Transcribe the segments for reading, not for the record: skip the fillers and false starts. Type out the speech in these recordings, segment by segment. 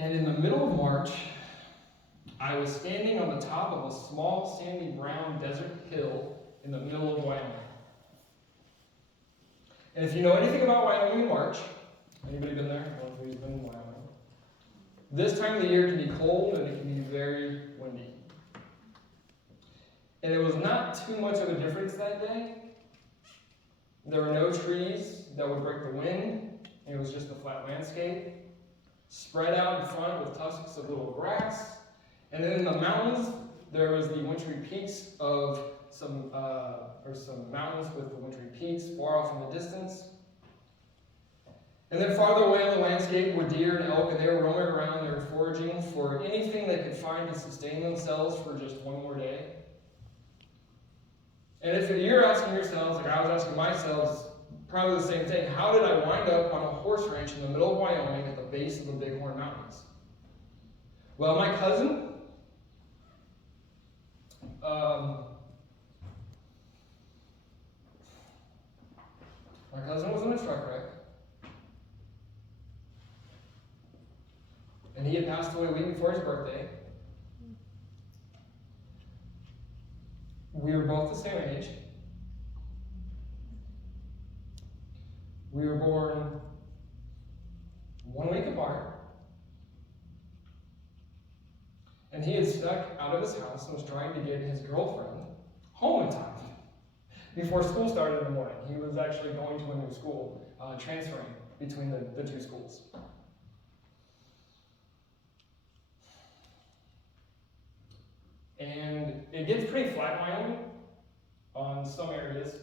And in the middle of March, I was standing on the top of a small sandy brown desert hill in the middle of Wyoming. And if you know anything about Wyoming in March, anybody been there? One of you's been in Wyoming. This time of the year can be cold and it can be very windy. And it was not too much of a difference that day. There were no trees that would break the wind. It was just a flat landscape, spread out in front with tusks of little grass. And then in the mountains, there was the wintry peaks of some mountains with the wintry peaks far off in the distance. And then farther away on the landscape were deer and elk, and they were roaming around. They were foraging for anything they could find to sustain themselves for just one more day. And if you're asking yourselves, like I was asking myself, probably the same thing. How did I wind up on a horse ranch in the middle of Wyoming at the base of the Bighorn Mountains? Well, my cousin, was in a truck wreck. And he had passed away a week before his birthday. We were both the same age. We were born 1 week apart. And he had snuck out of his house and was trying to get his girlfriend home in time before school started in the morning. He was actually going to a new school, transferring between the two schools. And it gets pretty flat in Wyoming on some areas.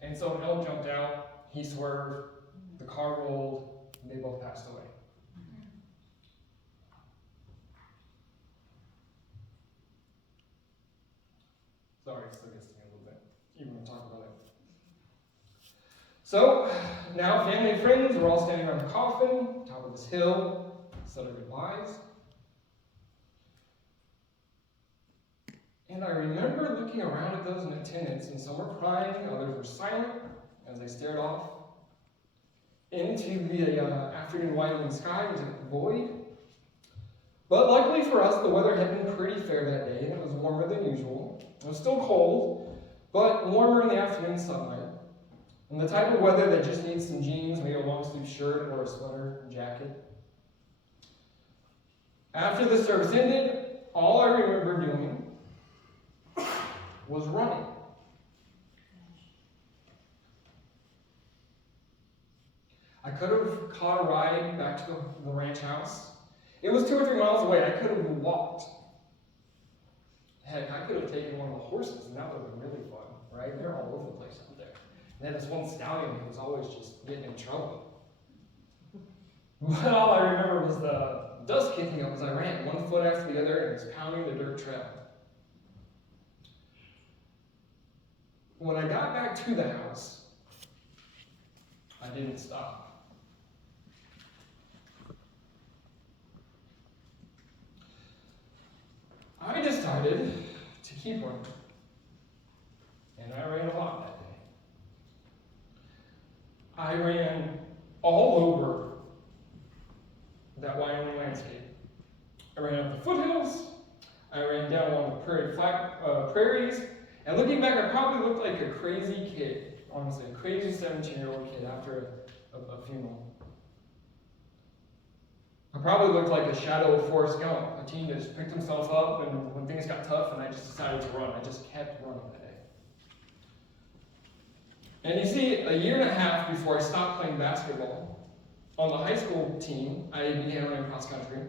And so an elk jumped out, he swerved, the car rolled, and they both passed away. Sorry, it still gets to me a little bit, even when I talk about it. So, now family and friends, we're all standing around the coffin, top of this hill, said our goodbyes. And I remember looking around at those in attendance, and some were crying, others were silent as they stared off into the afternoon Wyoming sky. It was a void. But luckily for us, the weather had been pretty fair that day, and it was warmer than usual. It was still cold, but warmer in the afternoon sunlight. And the type of weather that just needs some jeans, maybe a long-sleeve shirt or a sweater and jacket. After the service ended, all I remember doing was running. I could have caught a ride back to the ranch house. It was 2 or 3 miles away. I could have walked. Heck, I could have taken one of the horses, and that would have been really fun, right? They're all over the place out there. And then this one stallion who was always just getting in trouble. But all I remember was the dust kicking up as I ran, one foot after the other, and it was pounding the dirt trail. When I got back to the house, I didn't stop. I decided to keep running. And I ran a lot that day. I ran all over that Wyoming landscape. I ran up the foothills. I ran down along the prairies. And looking back, I probably looked like a crazy kid, honestly, a crazy 17-year-old kid after a funeral. I probably looked like a shadow of Forrest Gump, a teen that just picked himself up, and when things got tough, and I just decided to run. I just kept running that day. And you see, a year and a half before I stopped playing basketball, on the high school team, I began running cross country.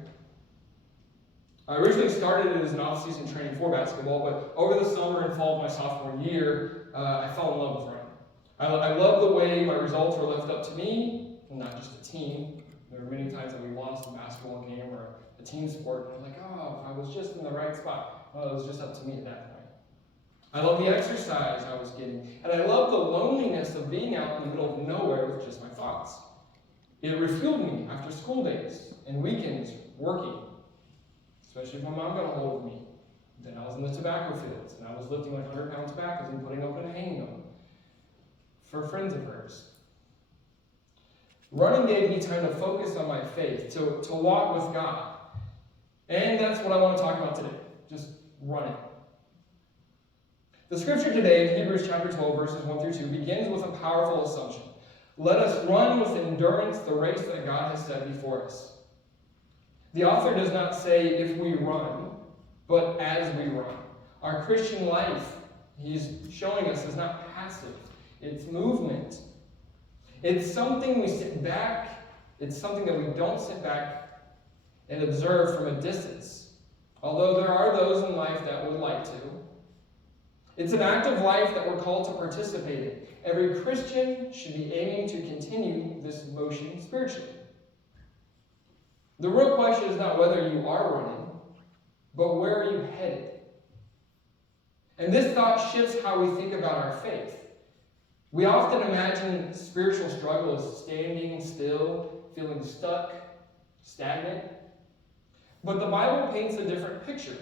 I originally started it as an off-season training for basketball, but over the summer and fall of my sophomore year, I fell in love with running. I love the way my results were left up to me, and not just a team. There were many times that we lost a basketball game or a team sport, and I'm like, oh, if I was just in the right spot. Well, it was just up to me at that point. I love the exercise I was getting, and I love the loneliness of being out in the middle of nowhere with just my thoughts. It refueled me after school days and weekends working, especially if my mom got a hold of me. Then I was in the tobacco fields, and I was lifting like 100-pound tobaccos and putting up and hanging them for friends of hers. Running gave me time to focus on my faith, to walk with God. And that's what I want to talk about today. Just running. The scripture today in Hebrews chapter 12, verses 1 through 2, begins with a powerful assumption. Let us run with endurance the race that God has set before us. The author does not say if we run, but as we run. Our Christian life, he's showing us, is not passive. It's movement. It's something we sit back. It's something that we don't sit back and observe from a distance. Although there are those in life that would like to. It's an act of life that we're called to participate in. Every Christian should be aiming to continue this motion spiritually. The real question is not whether you are running, but where are you headed? And this thought shifts how we think about our faith. We often imagine spiritual struggle as standing still, feeling stuck, stagnant. But the Bible paints a different picture.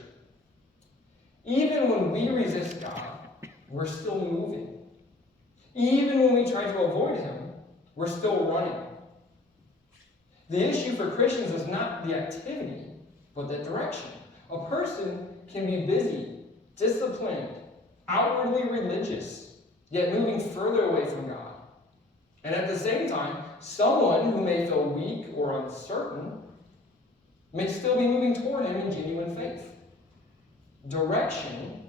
Even when we resist God, we're still moving. Even when we try to avoid Him, we're still running. The issue for Christians is not the activity, but the direction. A person can be busy, disciplined, outwardly religious, yet moving further away from God. And at the same time, someone who may feel weak or uncertain may still be moving toward Him in genuine faith. Direction,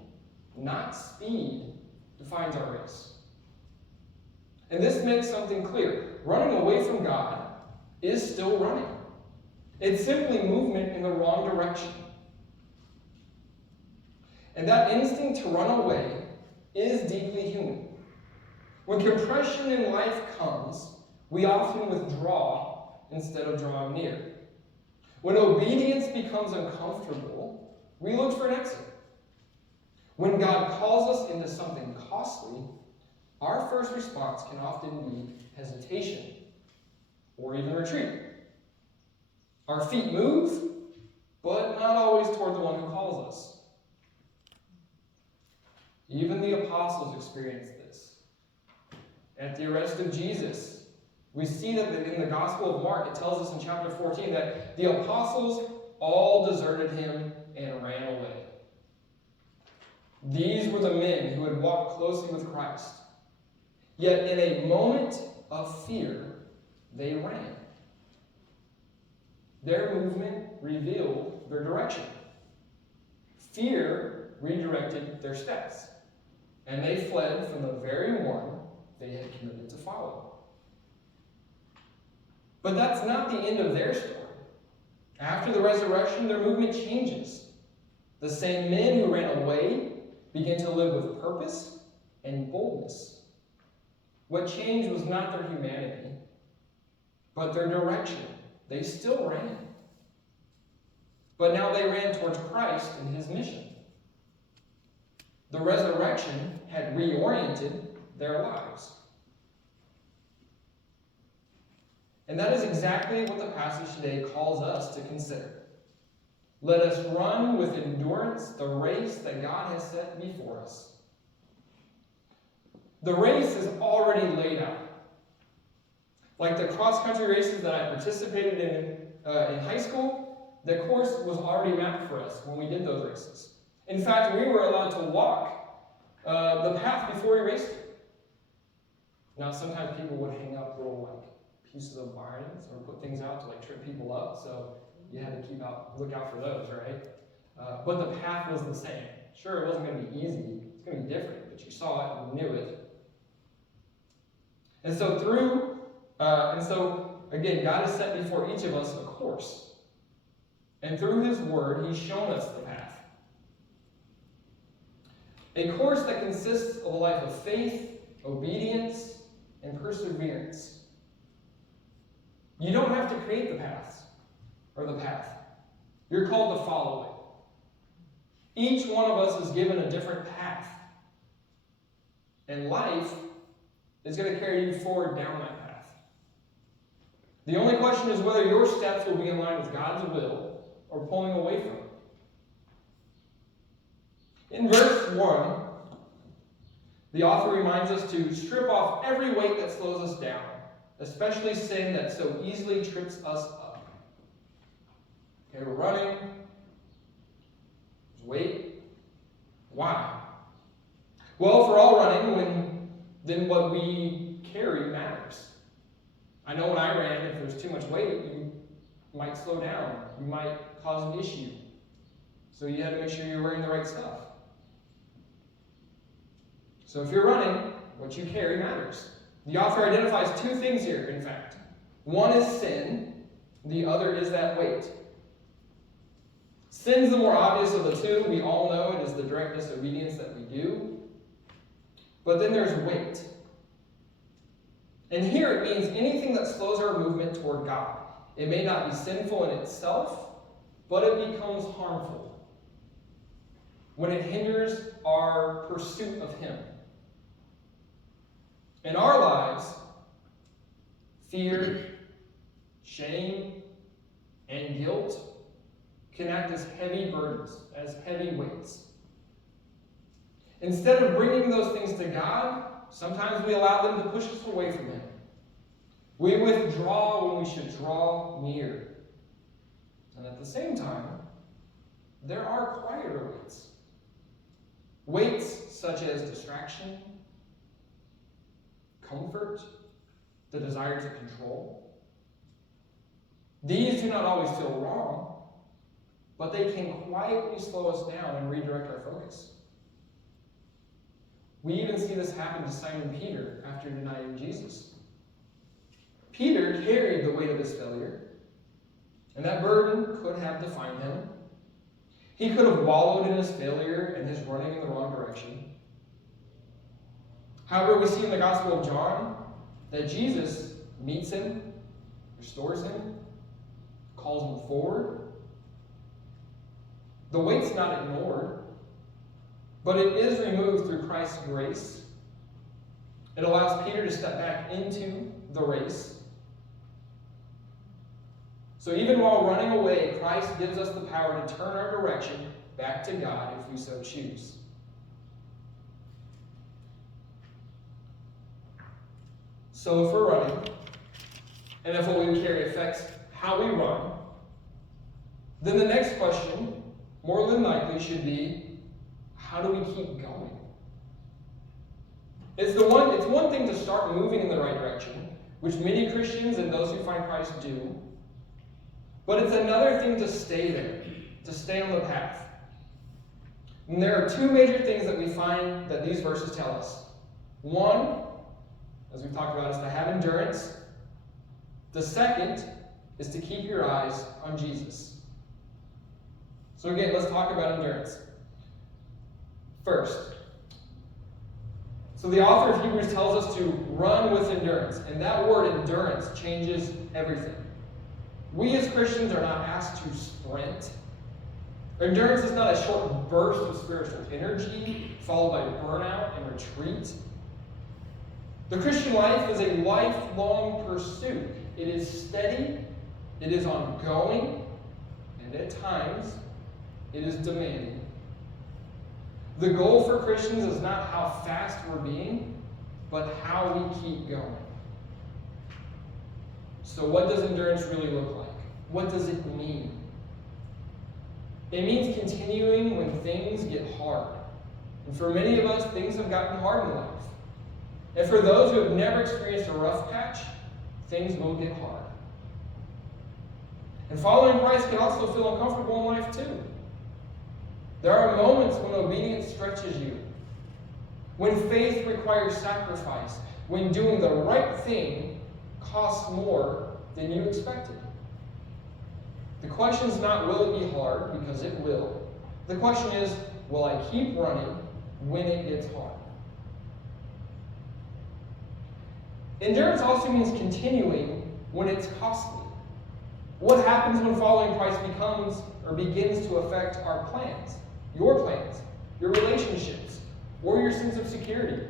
not speed, defines our race. And this makes something clear. Running away from God is still running. It's simply movement in the wrong direction. And that instinct to run away is deeply human. When compression in life comes, we often withdraw instead of drawing near. When obedience becomes uncomfortable, we look for an exit. When God calls us into something costly, our first response can often be hesitation or even retreat. Our feet move, but not always toward the one who calls us. Even the apostles experienced this. At the arrest of Jesus, we see that in the Gospel of Mark, it tells us in chapter 14 that the apostles all deserted him and ran away. These were the men who had walked closely with Christ. Yet in a moment of fear, they ran. Their movement revealed their direction. Fear redirected their steps, and they fled from the very one they had committed to follow. But that's not the end of their story. After the resurrection, their movement changes. The same men who ran away begin to live with purpose and boldness. What changed was not their humanity, but their direction. They still ran. But now they ran towards Christ and His mission. The resurrection had reoriented their lives. And that is exactly what the passage today calls us to consider. Let us run with endurance the race that God has set before us. The race is already laid out. Like the cross-country races that I participated in high school, the course was already mapped for us when we did those races. In fact, we were allowed to walk the path before we raced it. Now, sometimes people would hang up little pieces of vines or put things out to trip people up, so you had to look out for those, right? But the path was the same. Sure, it wasn't going to be easy. It's going to be different, but you saw it and knew it. And so again, God has set before each of us a course. And through His Word, He's shown us the path. A course that consists of a life of faith, obedience, and perseverance. You don't have to create the paths or the path. You're called to follow it. Each one of us is given a different path. And life is going to carry you forward down that path. The only question is whether your steps will be in line with God's will or pulling away from it. In verse 1, the author reminds us to strip off every weight that slows us down, especially sin that so easily trips us up. Okay, we're running, Wait. Why? Well, if we're all running, then what we carry matters. I know when I ran, if there's too much weight, you might slow down. You might cause an issue. So you had to make sure you're wearing the right stuff. So if you're running, what you carry matters. The author identifies two things here, in fact. One is sin. The other is that weight. Sin's the more obvious of the two. We all know it is the direct disobedience that we do. But then there's weight. And here it means anything that slows our movement toward God. It may not be sinful in itself, but it becomes harmful when it hinders our pursuit of Him. In our lives, fear, shame, and guilt can act as heavy burdens, as heavy weights. Instead of bringing those things to God, sometimes we allow them to push us away from Him. We withdraw when we should draw near. And at the same time, there are quieter weights. Weights such as distraction, comfort, the desire to control. These do not always feel wrong, but they can quietly slow us down and redirect our focus. We even see this happen to Simon Peter after denying Jesus. Peter carried the weight of his failure, and that burden could have defined him. He could have wallowed in his failure and his running in the wrong direction. However, we see in the Gospel of John that Jesus meets him, restores him, calls him forward. The weight's not ignored, but it is removed through Christ's grace. It allows Peter to step back into the race. So even while running away, Christ gives us the power to turn our direction back to God if we so choose. So if we're running, and if what we carry affects how we run, then the next question, more than likely, should be, how do we keep going? It's one thing to start moving in the right direction, which many Christians and those who find Christ do, but it's another thing to stay there, to stay on the path. And there are two major things that we find that these verses tell us. One, as we've talked about, is to have endurance. The second is to keep your eyes on Jesus. So again, let's talk about endurance. First, so the author of Hebrews tells us to run with endurance, and that word endurance changes everything. We as Christians are not asked to sprint. Endurance is not a short burst of spiritual energy followed by burnout and retreat. The Christian life is a lifelong pursuit. It is steady, it is ongoing, and at times, it is demanding. The goal for Christians is not how fast we're being, but how we keep going. So what does endurance really look like? What does it mean? It means continuing when things get hard. And for many of us, things have gotten hard in life. And for those who have never experienced a rough patch, things will get hard. And following Christ can also feel uncomfortable in life too. There are moments when obedience stretches you, when faith requires sacrifice, when doing the right thing costs more than you expected. The question is not, will it be hard? Because it will. The question is, will I keep running when it gets hard? Endurance also means continuing when it's costly. What happens when following Christ begins to affect our plans, your relationships, or your sense of security?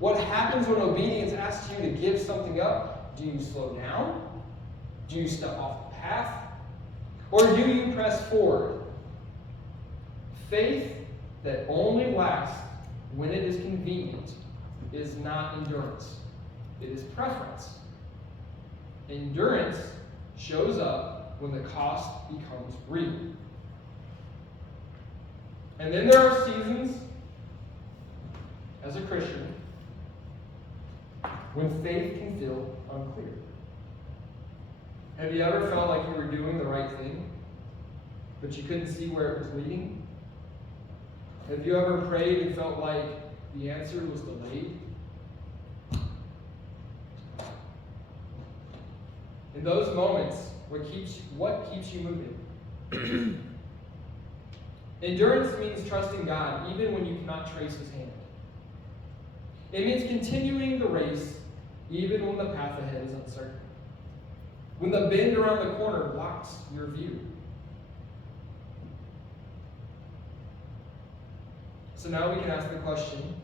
What happens when obedience asks you to give something up? Do you slow down? Do you step off the path? Or do you press forward? Faith that only lasts when it is convenient is not endurance. It is preference. Endurance shows up when the cost becomes real. And then there are seasons, as a Christian, when faith can feel unclear. Have you ever felt like you were doing the right thing, but you couldn't see where it was leading? Have you ever prayed and felt like the answer was delayed? In those moments, what keeps you moving? Endurance means trusting God even when you cannot trace His hand. It means continuing the race even when the path ahead is uncertain. When the bend around the corner blocks your view. So now we can ask the question,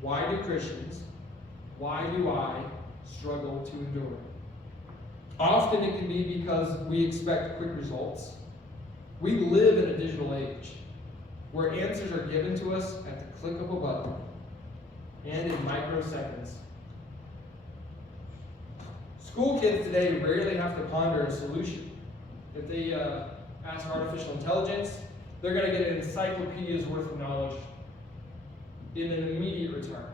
why do Christians, why do I struggle to endure? Often it can be because we expect quick results. We live in a digital age where answers are given to us at the click of a button and in microseconds. School kids today rarely have to ponder a solution. If they ask artificial intelligence, they're going to get an encyclopedia's worth of knowledge in an immediate return.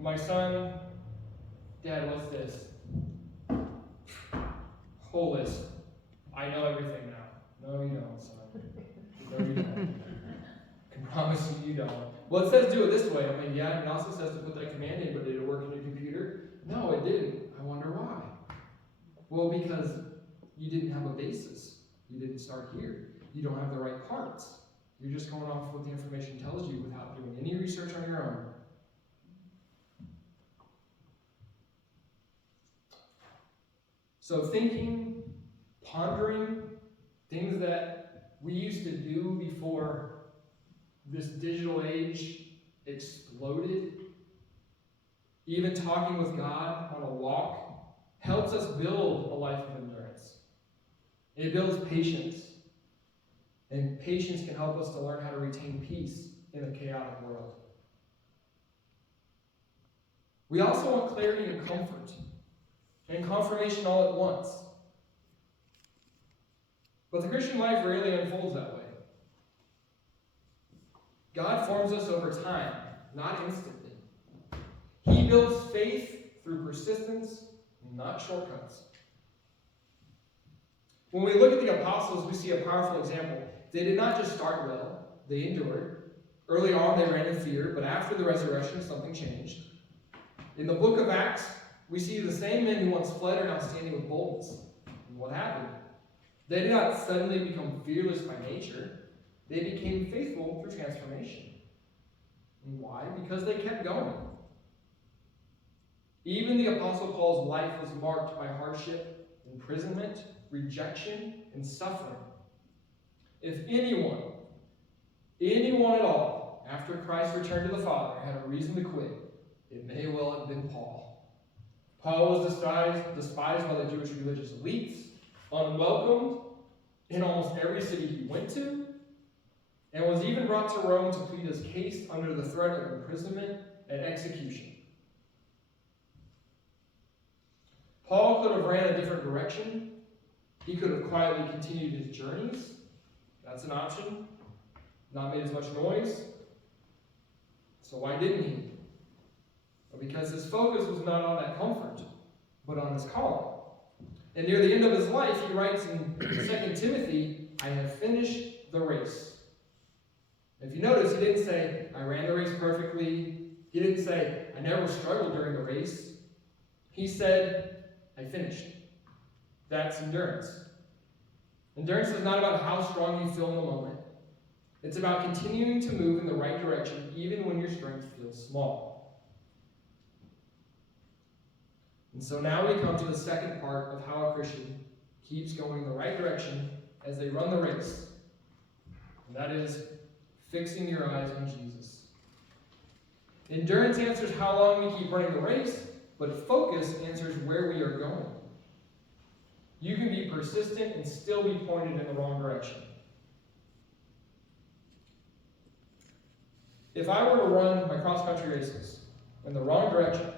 My son, Dad, what's this? Whole list. I know everything now. No, you don't, son. No, you don't. I can promise you don't. Well, it says do it this way. I mean, yeah, it also says to put that command in, but did it work on your computer? No, it didn't. I wonder why. Well, because you didn't have a basis. You didn't start here. You don't have the right parts. You're just going off what the information tells you without doing any research on your own. So thinking, pondering, things that we used to do before this digital age exploded, even talking with God on a walk, helps us build a life of endurance. It builds patience. And patience can help us to learn how to retain peace in a chaotic world. We also want clarity and comfort, and confirmation all at once. But the Christian life rarely unfolds that way. God forms us over time, not instantly. He builds faith through persistence, not shortcuts. When we look at the apostles, we see a powerful example. They did not just start well, they endured. Early on, they ran in fear, but after the resurrection, something changed. In the book of Acts, we see the same men who once fled are now standing with boldness. And what happened? They did not suddenly become fearless by nature. They became faithful through transformation. And why? Because they kept going. Even the Apostle Paul's life was marked by hardship, imprisonment, rejection, and suffering. If anyone at all, after Christ returned to the Father, had a reason to quit, it may well have been Paul. Paul was despised by the Jewish religious elites, unwelcomed in almost every city he went to, and was even brought to Rome to plead his case under the threat of imprisonment and execution. Paul could have ran a different direction. He could have quietly continued his journeys. That's an option. Not made as much noise. So why didn't he? Well, because his focus was not on that comfort, but on his calling. And near the end of his life, he writes in 2 Timothy, I have finished the race. If you notice, he didn't say, I ran the race perfectly. He didn't say, I never struggled during the race. He said, I finished. That's endurance. Endurance is not about how strong you feel in the moment. It's about continuing to move in the right direction even when your strength feels small. And so now we come to the second part of how a Christian keeps going in the right direction as they run the race. And that is fixing your eyes on Jesus. Endurance answers how long we keep running the race, but focus answers where we are going. You can be persistent and still be pointed in the wrong direction. If I were to run my cross-country races in the wrong direction,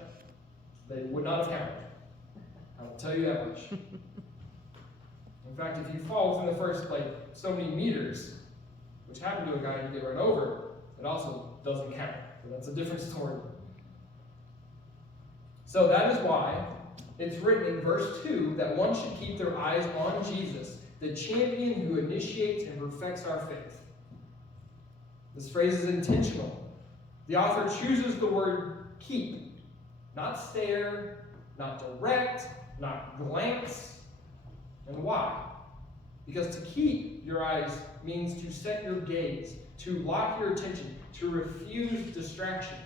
they would not have counted. I will tell you that much. In fact, if you fall within the first so many meters, which happened to a guy who get run over, it also doesn't count. But that's a different story. So that is why it's written in verse 2 that one should keep their eyes on Jesus, the champion who initiates and perfects our faith. This phrase is intentional. The author chooses the word keep, not stare, not direct, not glance. And why? Because to keep your eyes means to set your gaze, to lock your attention, to refuse distraction.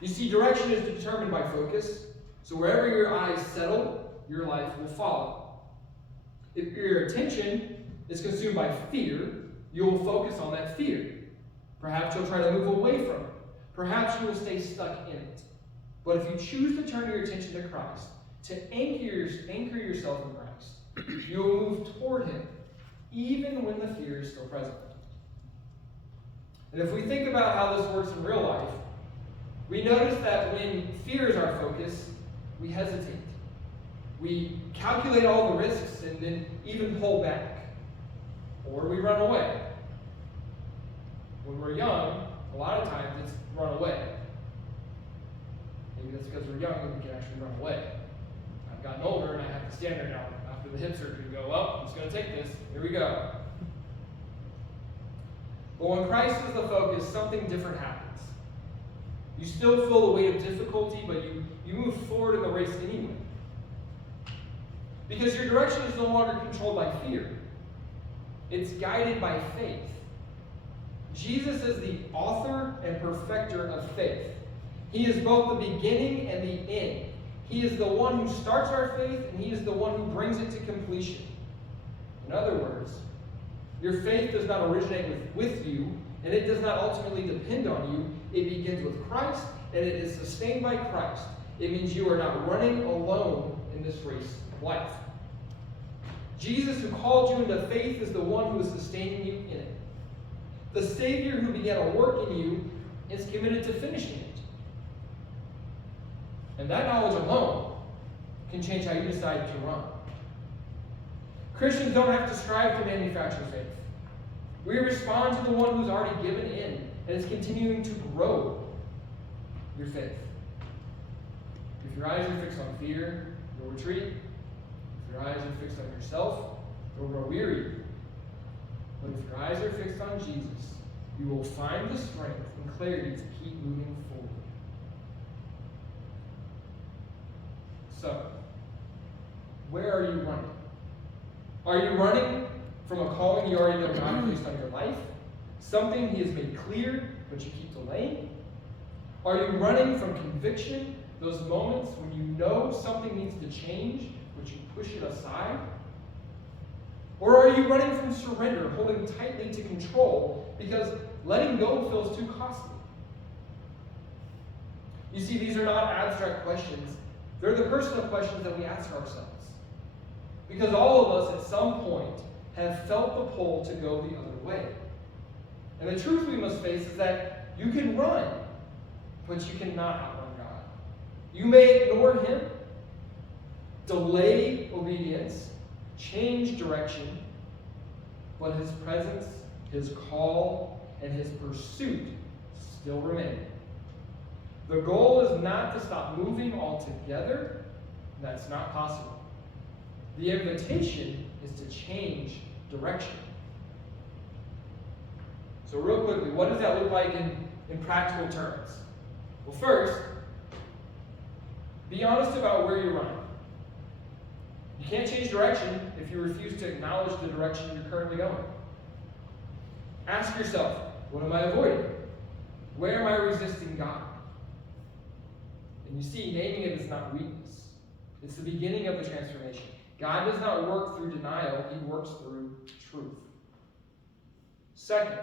You see, direction is determined by focus, so wherever your eyes settle, your life will follow. If your attention is consumed by fear, you will focus on that fear. Perhaps you'll try to move away from it. Perhaps you will stay stuck in it. But if you choose to turn your attention to Christ, to anchor yourself in Christ, you will move toward Him, even when the fear is still present. And if we think about how this works in real life, we notice that when fear is our focus, we hesitate. We calculate all the risks and then even pull back. Or we run away. When we're young, a lot of times it's run away. Maybe that's because we're young and we can actually run away. I've gotten older and I have to stand there now after the hip surgery and go, well, I'm just going to take this. Here we go. But when Christ is the focus, something different happens. You still feel the weight of difficulty, but you move forward in the race anyway. Because your direction is no longer controlled by fear. It's guided by faith. Jesus is the author and perfecter of faith. He is both the beginning and the end. He is the one who starts our faith, and He is the one who brings it to completion. In other words, your faith does not originate with you, and it does not ultimately depend on you. It begins with Christ, and it is sustained by Christ. It means you are not running alone in this race of life. Jesus, who called you into faith, is the one who is sustaining you in it. The Savior who began a work in you is committed to finishing it. And that knowledge alone can change how you decide to run. Christians don't have to strive to manufacture faith. We respond to the one who's already given in and is continuing to grow your faith. If your eyes are fixed on fear, you'll retreat. If your eyes are fixed on yourself, you'll grow weary. But if your eyes are fixed on Jesus, you will find the strength and clarity to keep moving forward. So, where are you running? Are you running from a calling you already know God placed on your life? Something He has made clear, but you keep delaying? Are you running from conviction, those moments when you know something needs to change, but you push it aside? Or are you running from surrender, holding tightly to control, because letting go feels too costly? You see, these are not abstract questions. They're the personal questions that we ask ourselves. Because all of us at some point have felt the pull to go the other way. And the truth we must face is that you can run, but you cannot outrun God. You may ignore Him, delay obedience, change direction, but His presence, His call, and His pursuit still remain. The goal is not to stop moving altogether. That's not possible. The invitation is to change direction. So real quickly, what does that look like in practical terms? Well, first, be honest about where you're running. You can't change direction if you refuse to acknowledge the direction you're currently going. Ask yourself, what am I avoiding? Where am I resisting God? And you see, naming it is not weakness. It's the beginning of the transformation. God does not work through denial, He works through truth. Second,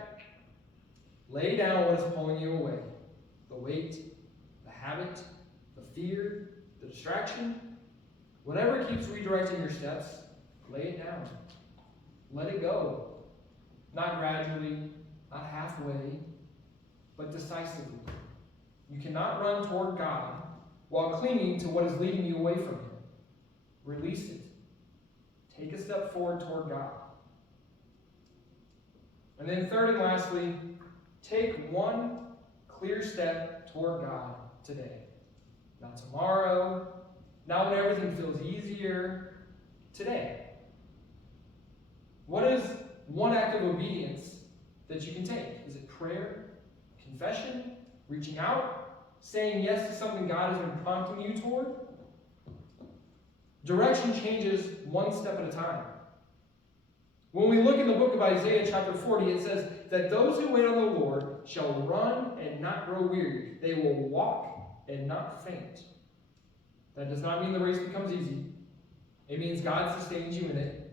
lay down what is pulling you away. The weight, the habit, the fear, the distraction. Whatever keeps redirecting your steps, lay it down. Let it go. Not gradually, not halfway, but decisively. You cannot run toward God while clinging to what is leading you away from Him. Release it. Take a step forward toward God. And then third and lastly, take one clear step toward God today. Not tomorrow, not when everything feels easier, today. What is one act of obedience that you can take? Is it prayer, confession, reaching out, saying yes to something God has been prompting you toward? Direction changes one step at a time. When we look in the book of Isaiah chapter 40, it says that those who wait on the Lord shall run and not grow weary. They will walk and not faint. That does not mean the race becomes easy. It means God sustains you in it.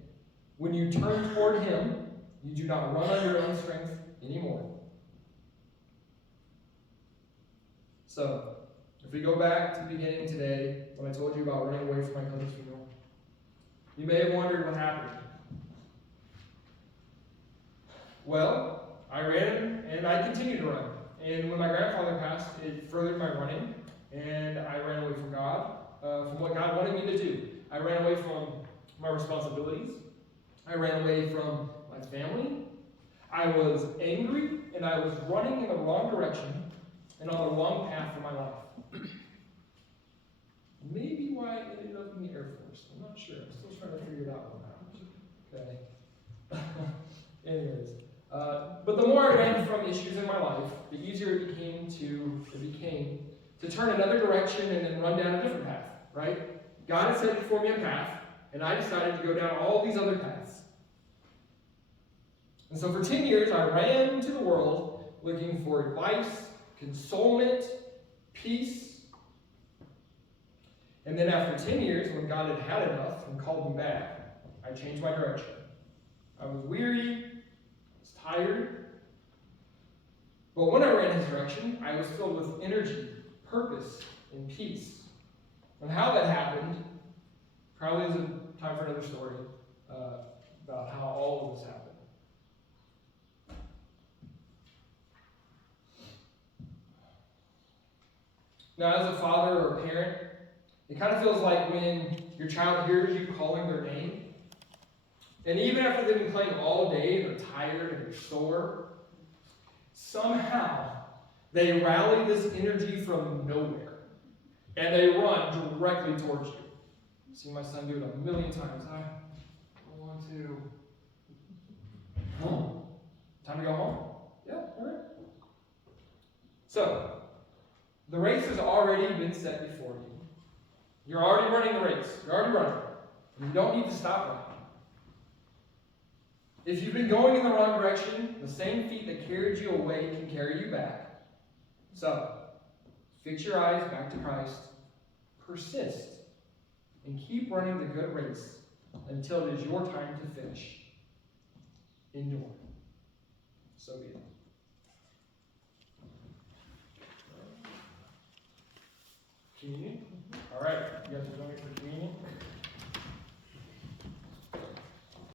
When you turn toward Him, you do not run on your own strength anymore. So, if we go back to the beginning today, when I told you about running away from my cousin's funeral, you may have wondered what happened. Well, I ran and I continued to run. And when my grandfather passed, it furthered my running, and I ran away from God, from what God wanted me to do. I ran away from my responsibilities. I ran away from my family. I was angry, and I was running in the wrong direction and on the wrong path for my life. Maybe why I ended up in the Air Force. I'm not sure. I'm still trying to figure that one out. Okay. Anyways. But the more I ran from issues in my life, the easier it became to turn another direction and then run down a different path, right? God had set before me a path, and I decided to go down all these other paths. And so for 10 years, I ran into the world looking for advice, consolement, peace. And then after 10 years, when God had had enough and called me back, I changed my direction. I was weary, tired. But when I ran His direction, I was filled with energy, purpose, and peace. And how that happened probably is a time for another story about how all of this happened. Now, as a father or a parent, it kind of feels like when your child hears you calling their name, and even after they've been playing all day, they're tired and they're sore, somehow they rally this energy from nowhere, and they run directly towards you. I've seen my son do it a million times. I want to. Home. Time to go home? Yeah, all right. So, the race has already been set before you. You're already running the race. You're already running. You don't need to stop running. If you've been going in the wrong direction, the same feet that carried you away can carry you back. So, fix your eyes back to Christ, persist, and keep running the good race until it is your time to finish. Endure. So be it.